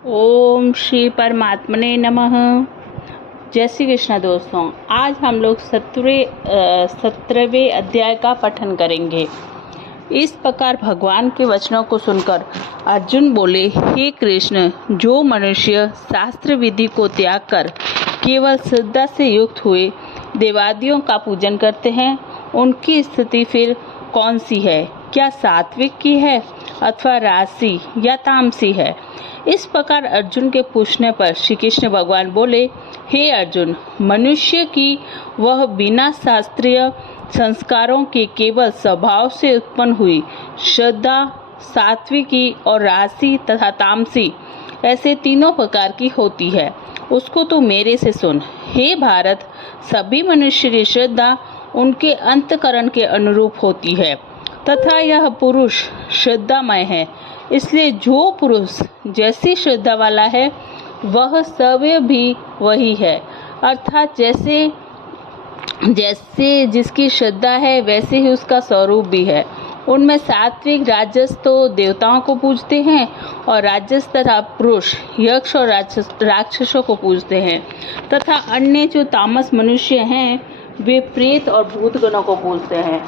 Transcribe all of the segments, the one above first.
ओम श्री परमात्मने नमः। जय श्री कृष्ण दोस्तों। आज हम लोग 17वें अध्याय का पठन करेंगे। इस प्रकार भगवान के वचनों को सुनकर अर्जुन बोले, हे कृष्ण, जो मनुष्य शास्त्र विधि को त्याग कर केवल श्रद्धा से युक्त हुए देवादियों का पूजन करते हैं, उनकी स्थिति फिर कौन सी है? क्या सात्विक की है अथवा राजसी या तामसी है? इस प्रकार अर्जुन के पूछने पर श्री कृष्ण भगवान बोले, हे अर्जुन, मनुष्य की वह बिना शास्त्रीय संस्कारों के केवल स्वभाव से उत्पन्न हुई श्रद्धा सात्विकी और राजसी तथा तामसी ऐसे तीनों प्रकार की होती है। उसको तो मेरे से सुन। हे भारत, सभी मनुष्य की श्रद्धा उनके अंतकरण के अनुरूप होती है तथा यह पुरुष श्रद्धामय है। इसलिए जो पुरुष जैसी श्रद्धा वाला है वह सवय भी वही है, अर्थात जैसे जिसकी श्रद्धा है वैसे ही उसका स्वरूप भी है। उनमें सात्विक राजस तो देवताओं को पूजते हैं और राजस तथा पुरुष यक्ष और राक्षसों को पूजते हैं तथा अन्य जो तामस मनुष्य हैं वे प्रेत और भूतगणों को पूजते हैं।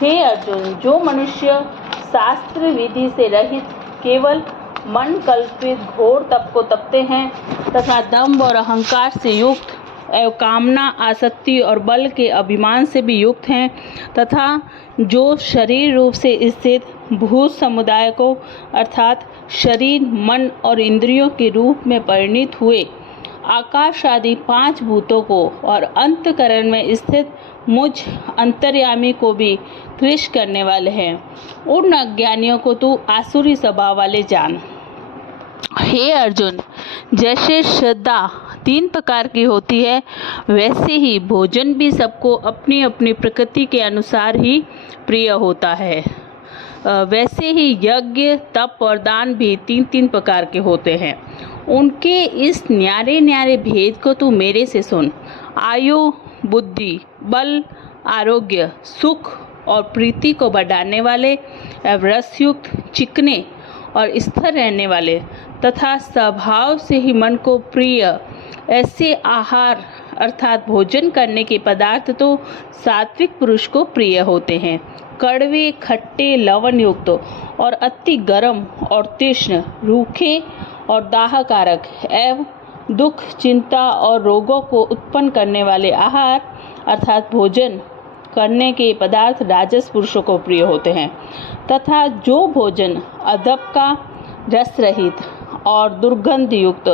हे अर्जुन, जो मनुष्य शास्त्र विधि से रहित केवल मन कल्पित घोर तप को तपते हैं तथा दंभ और अहंकार से युक्त एवं कामना आसक्ति और बल के अभिमान से भी युक्त हैं तथा जो शरीर रूप से स्थित भूत समुदाय को अर्थात शरीर, मन और इंद्रियों के रूप में परिणित हुए आकाश आदि 5 भूतों को और अंतकरण में स्थित मुझ अंतर्यामी को भी क्लेश करने वाले हैं, उन अज्ञानियों को तू आसुरी स्वभाव वाले जान। हे अर्जुन, जैसे श्रद्धा 3 प्रकार की होती है वैसे ही भोजन भी सबको अपनी अपनी प्रकृति के अनुसार ही प्रिय होता है। वैसे ही यज्ञ, तप और दान भी 3-3 प्रकार के होते हैं। उनके इस न्यारे न्यारे भेद को तू मेरे से सुन। आयु, बुद्धि, बल, आरोग्य, सुख और प्रीति को बढ़ाने वाले, रसयुक्त, चिकने और स्थिर रहने वाले तथा स्वभाव से ही मन को प्रिय ऐसे आहार अर्थात भोजन करने के पदार्थ तो सात्विक पुरुष को प्रिय होते हैं। कड़वे, खट्टे, लवण युक्त और अति गर्म और तीक्ष्ण, रूखे और दाहकारक एवं दुख, चिंता और रोगों को उत्पन्न करने वाले आहार अर्थात भोजन करने के पदार्थ राजस पुरुषों को प्रिय होते हैं तथा जो भोजन अदब का, रस रहित और दुर्गंध युक्त,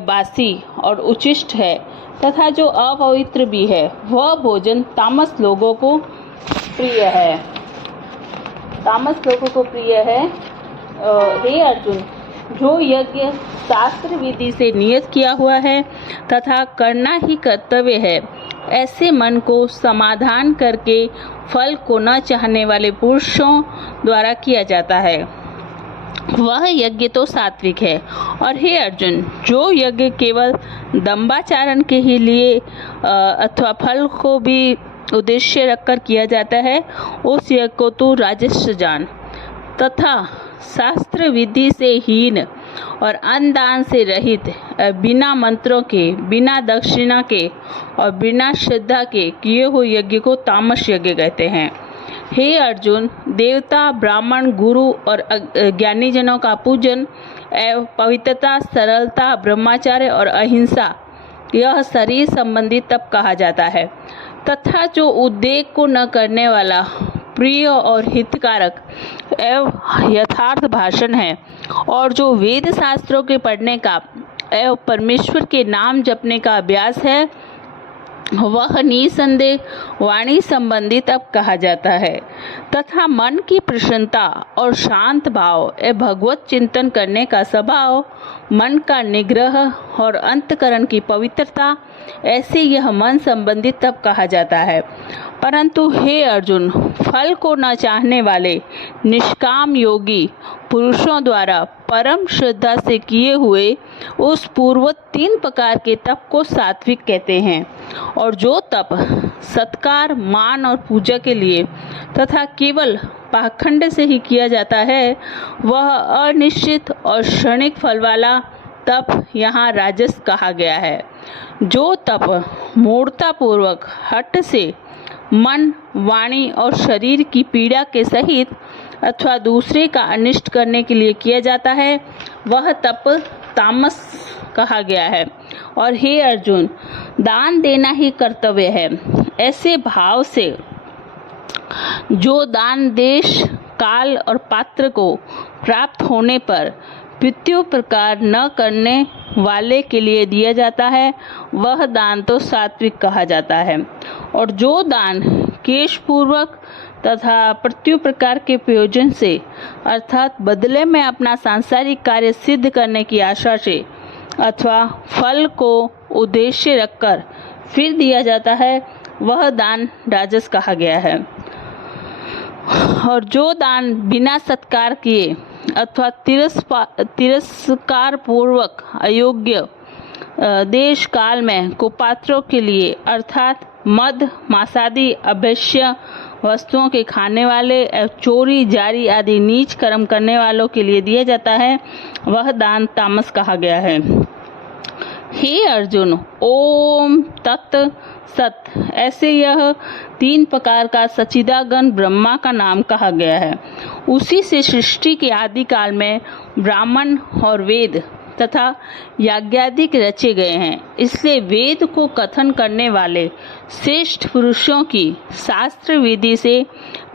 बासी और उचिष्ट है तथा जो अपवित्र भी है वह भोजन तामस लोगों को प्रिय है। हे अर्जुन, जो यज्ञ शास्त्र विधि से नियत किया हुआ है तथा करना ही कर्तव्य है, ऐसे मन को समाधान करके फल को न चाहने वाले पुरुषों द्वारा किया जाता है, वह यज्ञ तो सात्विक है। और हे अर्जुन, जो यज्ञ केवल दंभाचारण के ही लिए अथवा फल को भी उद्देश्य रखकर किया जाता है, उस यज्ञ को तू राजस जान तथा शास्त्र विधि से हीन और अन्नदान से रहित, बिना मंत्रों के, बिना दक्षिणा के और बिना श्रद्धा के किए हुए यज्ञ को तामस यज्ञ कहते हैं। हे अर्जुन, देवता, ब्राह्मण, गुरु और ज्ञानी जनों का पूजन एवं पवित्रता, सरलता, ब्रह्मचर्य और अहिंसा यह शरीर संबंधी तप कहा जाता है तथा जो उद्वेग को न करने वाला प्रिय और हितकारक एवं यथार्थ भाषण है और जो वेद शास्त्रों के पढ़ने का एवं परमेश्वर के नाम जपने का अभ्यास है वह निसंदेह वाणी संबंधी तप कहा जाता है तथा मन की प्रसन्नता और शांत भाव एवं भगवत चिंतन करने का स्वभाव, मन का निग्रह और अंतकरण की पवित्रता, ऐसे यह मन संबंधी तप कहा जाता है। परंतु हे अर्जुन, फल को न चाहने वाले निष्काम योगी पुरुषों द्वारा परम श्रद्धा से किए हुए उस पूर्वत 3 प्रकार के तप को सात्विक कहते हैं। और जो तप सत्कार, मान और पूजा के लिए तथा केवल पाखंड से ही किया जाता है वह अनिश्चित और क्षणिक फल वाला तप यहाँ राजस कहा गया है। जो तप मूर्तापूर्वक हठ से मन, वाणी और शरीर की पीड़ा के सहित अथवा दूसरे का अनिष्ट करने के लिए किया जाता है, वह तप तामस कहा गया है। और हे अर्जुन, दान देना ही कर्तव्य है। ऐसे भाव से जो दान देश, काल और पात्र को प्राप्त होने पर प्रत्युपकार न करने वाले के लिए दिया जाता है, वह दान तो सात्विक कहा जाता है। और जो दान केश पूर्वक तथा प्रत्युपकार के प्रयोजन से, अर्थात बदले में अपना सांसारिक कार्य सिद्ध करने की आशा से अथवा फल को उद्देश्य रखकर फिर दिया जाता है, वह दान राजस कहा गया है। और जो दान बिना सत्कार किए अथवा तिरस्कार पूर्वक अयोग्य देश काल में कुपात्रों के लिए, अर्थात मद, मांसादि अभक्ष्य वस्तुओं के खाने वाले, चोरी जारी आदि नीच कर्म करने वालों के लिए दिया जाता है, वह दान तामस कहा गया है। हे अर्जुन, ओम तत् सत, ऐसे यह 3 प्रकार का सच्चिदागम ब्रह्मा का नाम कहा गया है। उसी से सृष्टि के आदि काल में ब्राह्मण और वेद तथा याज्ञादिक रचे गए हैं। इसलिए वेद को कथन करने वाले श्रेष्ठ पुरुषों की शास्त्र विधि से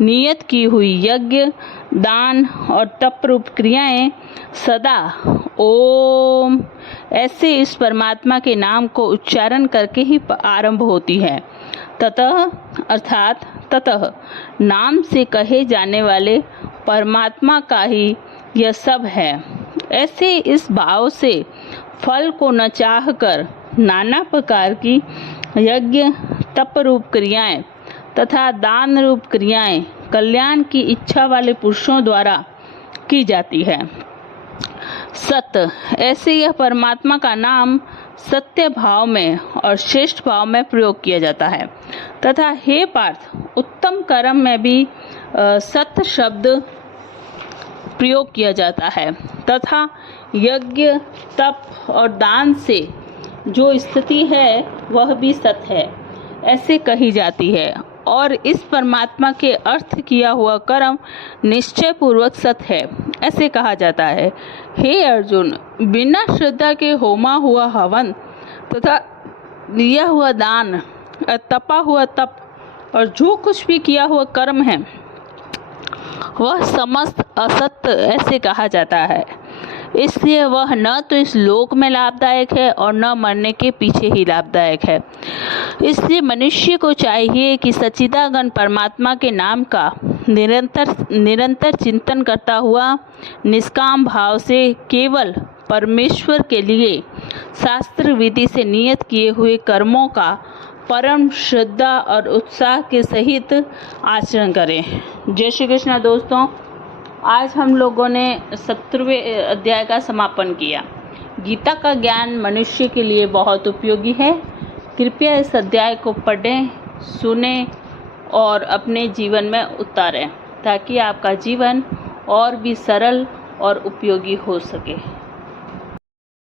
नियत की हुई यज्ञ, दान और तप रूप क्रियाएं सदा ओम ऐसे इस परमात्मा के नाम को उच्चारण करके ही आरंभ होती है। ततः अर्थात ततः नाम से कहे जाने वाले परमात्मा का ही यह सब है। ऐसे इस भाव से फल को न चाह कर नाना प्रकार की यज्ञ, तप रूप क्रियाएं तथा दान रूप क्रियाएं कल्याण की इच्छा वाले पुरुषों द्वारा की जाती है। सत्य, ऐसे यह परमात्मा का नाम सत्य भाव में और श्रेष्ठ भाव में प्रयोग किया जाता है। तथा हे पार्थ, उत्तम कर्म में भी सत्य शब्द प्रयोग किया जाता है तथा यज्ञ, तप और दान से जो स्थिति है वह भी सत्य है ऐसे कही जाती है। और इस परमात्मा के अर्थ किया हुआ कर्म निश्चय पूर्वक सत्य है ऐसे कहा जाता है। हे अर्जुन, बिना श्रद्धा के होमा हुआ हवन तथा दिया हुआ दान, तपा हुआ तप और जो कुछ भी किया हुआ कर्म है वह समस्त असत्य ऐसे कहा जाता है। इसलिए वह न तो इस लोक में लाभदायक है और न मरने के पीछे ही लाभदायक है। इसलिए मनुष्य को चाहिए कि सच्चिदानंद परमात्मा के नाम का निरंतर चिंतन करता हुआ निष्काम भाव से केवल परमेश्वर के लिए शास्त्र विधि से नियत किए हुए कर्मों का परम श्रद्धा और उत्साह के सहित आचरण करें। जय श्री कृष्ण। दोस्तों, आज हम लोगों ने 17वें अध्याय का समापन किया। गीता का ज्ञान मनुष्य के लिए बहुत उपयोगी है। कृपया इस अध्याय को पढ़ें, सुनें और अपने जीवन में उतारें ताकि आपका जीवन और भी सरल और उपयोगी हो सके।